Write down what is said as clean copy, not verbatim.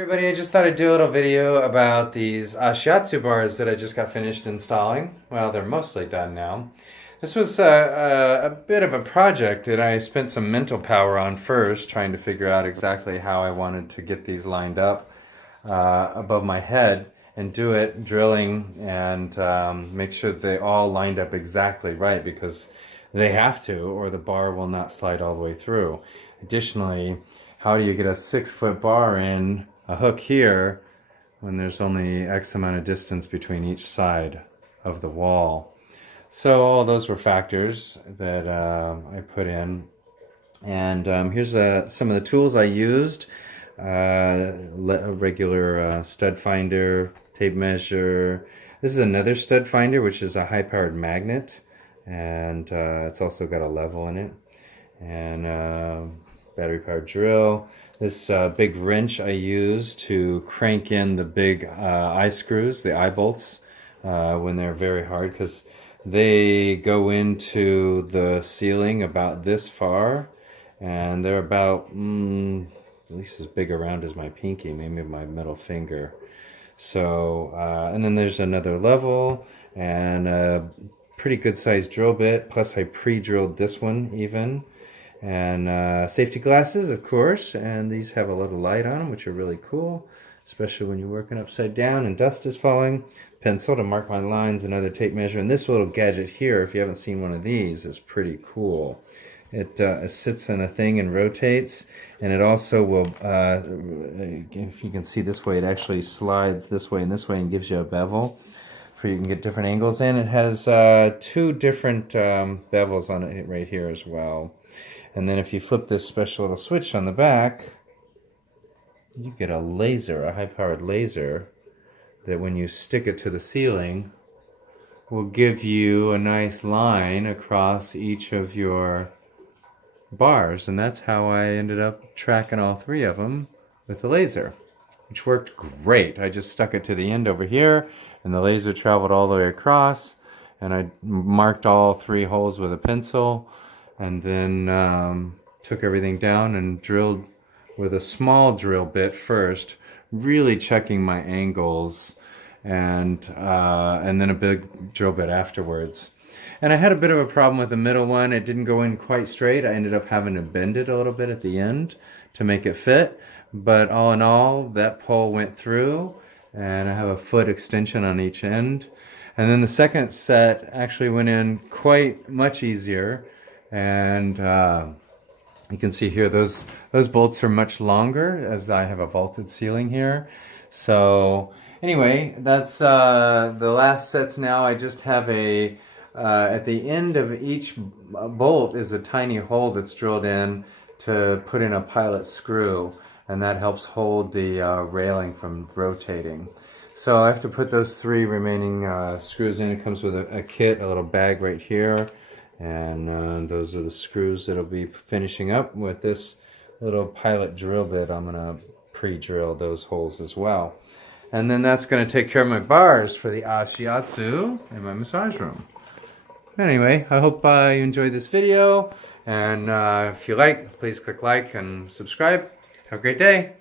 Everybody, I just thought I'd do a little video about these Ashiatsu bars that I just got finished installing. Well, they're mostly done now. This was a bit of a project that I spent some mental power on first, trying to figure out exactly how I wanted to get these lined up above my head and do it drilling and make sure they all lined up exactly right, because they have to or the bar will not slide all the way through. Additionally, how do you get a 6-foot bar in a hook here when there's only X amount of distance between each side of the wall? So all those were factors that I put in. And here's some of the tools I used. A regular stud finder, tape measure. This is another stud finder, which is a high-powered magnet. And it's also got a level in it. And battery-powered drill. This big wrench I use to crank in the big eye screws, the eye bolts, when they're very hard, because they go into the ceiling about this far, and they're about at least as big around as my pinky, maybe my middle finger. So, and then there's another level, and a pretty good sized drill bit, plus I pre-drilled this one even. And safety glasses, of course, and these have a little light on them, which are really cool, especially when you're working upside down and dust is falling. Pencil to mark my lines, another tape measure, and this little gadget here, if you haven't seen one of these, is pretty cool. It sits in a thing and rotates, and it also will, if you can see this way, it actually slides this way and gives you a bevel for you can get different angles in. It has 2 different bevels on it right here as well. And then if you flip this special little switch on the back, you get a laser, a high-powered laser, that when you stick it to the ceiling will give you a nice line across each of your bars. And that's how I ended up tracking all 3 of them with the laser, which worked great. I just stuck it to the end over here, and the laser traveled all the way across, and I marked all 3 holes with a pencil, and then took everything down and drilled with a small drill bit first, really checking my angles, and then a big drill bit afterwards. And I had a bit of a problem with the middle one. It didn't go in quite straight. I ended up having to bend it a little bit at the end to make it fit. But all in all, that pole went through, and I have a foot extension on each end. And then the second set actually went in quite much easier. And you can see here those bolts are much longer, as I have a vaulted ceiling here. So anyway, that's the last sets now. I just have a at the end of each bolt is a tiny hole that's drilled in to put in a pilot screw, and that helps hold the railing from rotating. So I have to put those 3 remaining screws in. It comes with a kit, a little bag right here. And those are the screws that I'll be finishing up with this little pilot drill bit. I'm going to pre-drill those holes as well. And then that's going to take care of my bars for the Ashiatsu in my massage room. Anyway, I hope you enjoyed this video. And if you like, please click like and subscribe. Have a great day.